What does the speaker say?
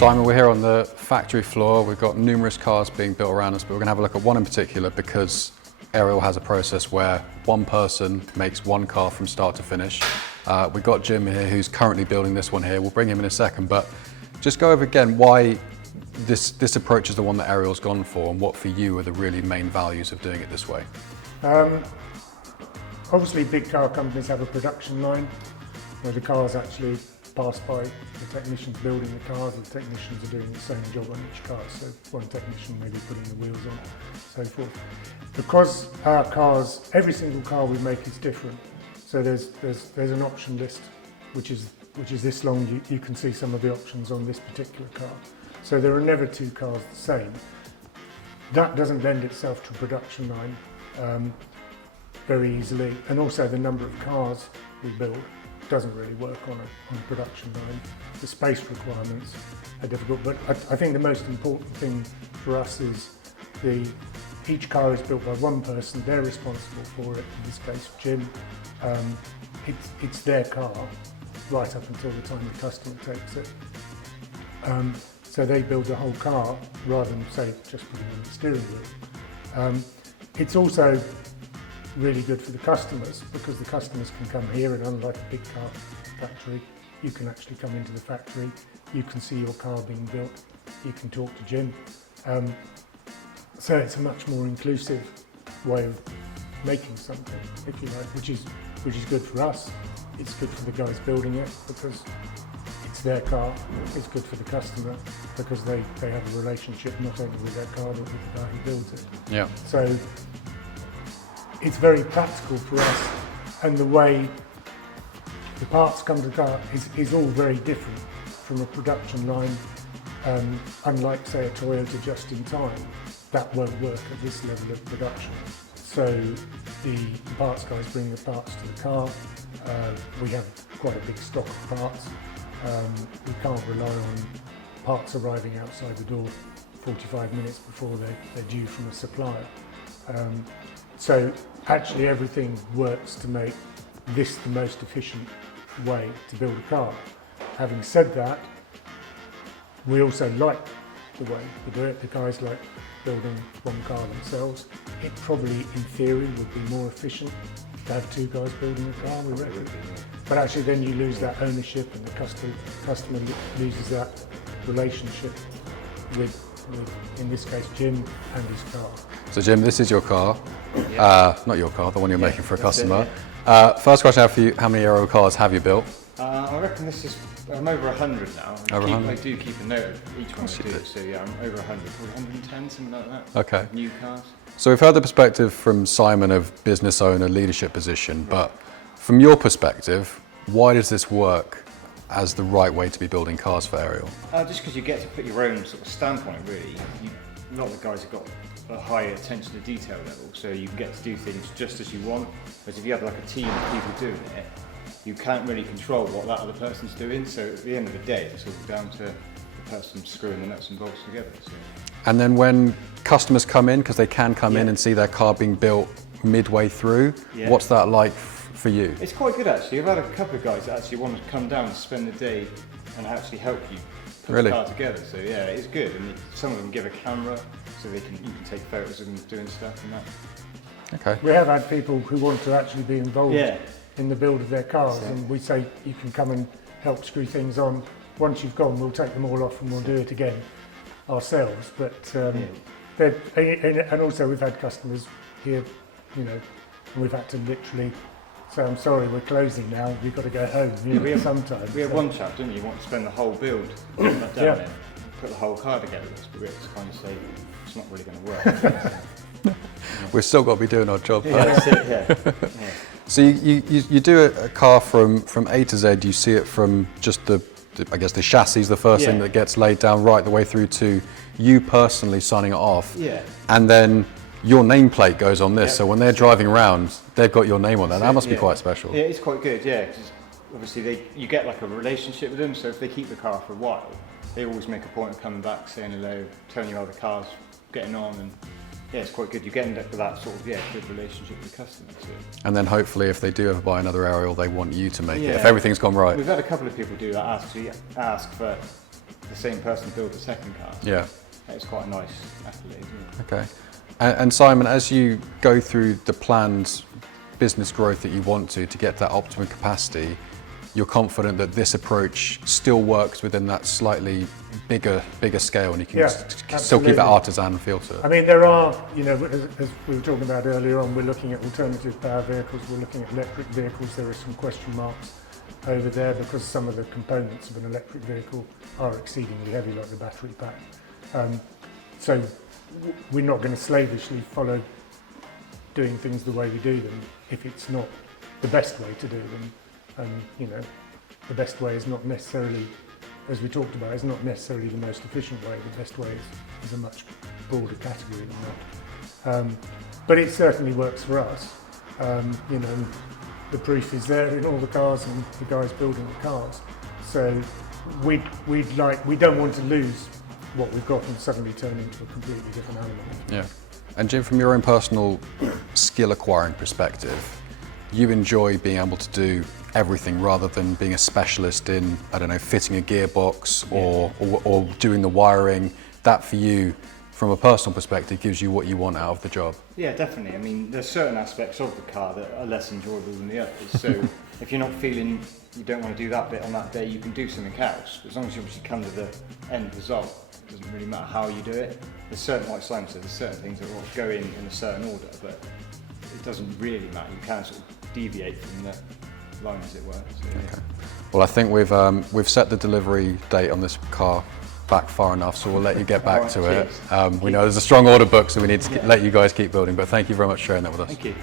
Simon, we're here on the factory floor. We've got numerous cars being built around us, but we're going to have a look at one in particular because Ariel has a process where one person makes one car from start to finish. We've got Jim here who's currently building this one here. We'll bring him in a second, but just go over again why this approach is the one that Ariel's gone for and what for you are the really main values of doing it this way. Obviously big car companies have a production line where the cars actually pass by the technicians building the cars, and the technicians are doing the same job on each car. So one technician may be putting the wheels on, so forth. Because our cars, every single car we make is different. So there's an option list which is this long. You can see some of the options on this particular car. So there are never two cars the same. That doesn't lend itself to a production line very easily, and also the number of cars we build doesn't really work on a production line. The space requirements are difficult, but I think the most important thing for us is each car is built by one person. They're responsible for it. In this case, Jim. It's their car right up until the time the customer takes it. So they build the whole car rather than, say, just putting in the steering wheel. It's also really good for the customers because the customers can come here, and unlike a big car factory, you can actually come into the factory, you can see your car being built, you can talk to Jim. So it's a much more inclusive way of making something, if you like, which is good for us. It's good for the guys building it because it's their car. It's good for the customer because they have a relationship not only with their car but with the guy who builds it. Yeah. So it's very practical for us, and the way the parts come to the car is all very different from a production line. Unlike, say, a Toyota just in time, that won't work at this level of production. So the parts guys bring the parts to the car. We have quite a big stock of parts. We can't rely on parts arriving outside the door 45 minutes before they're due from a supplier. So actually everything works to make this the most efficient way to build a car. Having said that, we also like the way we do it. The guys like building one car themselves. It probably, in theory, would be more efficient to have two guys building a car, we reckon. But actually then you lose that ownership, and the customer loses that relationship with, in this case, Jim and his car. So Jim, this is your car. Yeah. Not your car, the one you're making for a customer. It, First question I have for you, how many Ariel cars have you built? I reckon this is, I'm over 100 now. Over 100? I do keep a note of each one I do, so yeah, I'm over 100, probably 110, something like that. Okay. New cars. So we've heard the perspective from Simon of business owner, leadership position, but from your perspective, why does this work as the right way to be building cars for Ariel? Just because you get to put your own sort of stamp on it, really. A lot of the guys have got a higher attention to detail level, so you get to do things just as you want. Whereas if you have like a team of people doing it, you can't really control what that other person's doing. So at the end of the day, it's sort of down to the person screwing the nuts and bolts together. So. And then when customers come in, because they can come in and see their car being built midway through, what's that like for you? It's quite good actually. I've had a couple of guys that actually want to come down and spend the day and actually help you put the car together. So yeah, it's good. And some of them give a camera so you can take photos of them doing stuff and that. Okay. We have had people who want to actually be involved in the build of their cars, and we say you can come and help screw things on. Once you've gone, we'll take them all off and we'll do it again ourselves. But and also we've had customers here, you know, and we've had to literally say, I'm sorry, we're closing now, we've got to go home. We have sometimes. We had one chap, didn't you, want to spend the whole build down there, put the whole car together, but we had to kind of say it's not really going to work. We've still got to be doing our job. That's it, So you do a car from A to Z. You see it from just I guess the chassis, the first thing that gets laid down, right the way through to you personally signing it off. Yeah. And then your nameplate goes on this, so when they're driving around, they've got your name on that. That must be quite special. Yeah, it's quite good. Yeah, because obviously you get like a relationship with them. So if they keep the car for a while, they always make a point of coming back, saying hello, telling you how the car's getting on, and yeah, it's quite good. You get into that sort of good relationship with the customer too. And then hopefully, if they do ever buy another Ariel, they want you to make it if everything's gone right. We've had a couple of people do that, ask for the same person build the second car. Yeah. It's quite a nice accolade, isn't it? Okay. And Simon, as you go through the planned business growth that you want to get that optimum capacity, you're confident that this approach still works within that slightly bigger scale, and you can Yeah, still keep that absolutely. artisan feel to it. I mean, there are, you know, as we were talking about earlier on, we're looking at alternative power vehicles, we're looking at electric vehicles. There are some question marks over there because some of the components of an electric vehicle are exceedingly heavy, like the battery pack. So we're not going to slavishly follow doing things the way we do them if it's not the best way to do them. And you know, the best way is not necessarily, as we talked about, is not necessarily the most efficient way. The best way is a much broader category than that. But it certainly works for us. You know, the proof is there in all the cars and the guys building the cars. So we don't want to lose what we've got and suddenly turn into a completely different animal. Yeah. And Jim, from your own personal skill acquiring perspective, you enjoy being able to do everything rather than being a specialist in, I don't know, fitting a gearbox or doing the wiring. That for you, from a personal perspective, gives you what you want out of the job. Yeah, definitely. I mean, there's certain aspects of the car that are less enjoyable than the others. So if you're not feeling you don't want to do that bit on that day, you can do something else. As long as you obviously come to the end result, it doesn't really matter how you do it. There's certain, like Simon said, there's certain things that will go in a certain order, but it doesn't really matter. You can sort of deviate from the line, as it were. So, yeah. Okay. Well, I think we've set the delivery date on this car back far enough, so we'll let you get back to it. We know there's a strong order book, so we need to let you guys keep building, but thank you very much for sharing that with us. Thank you.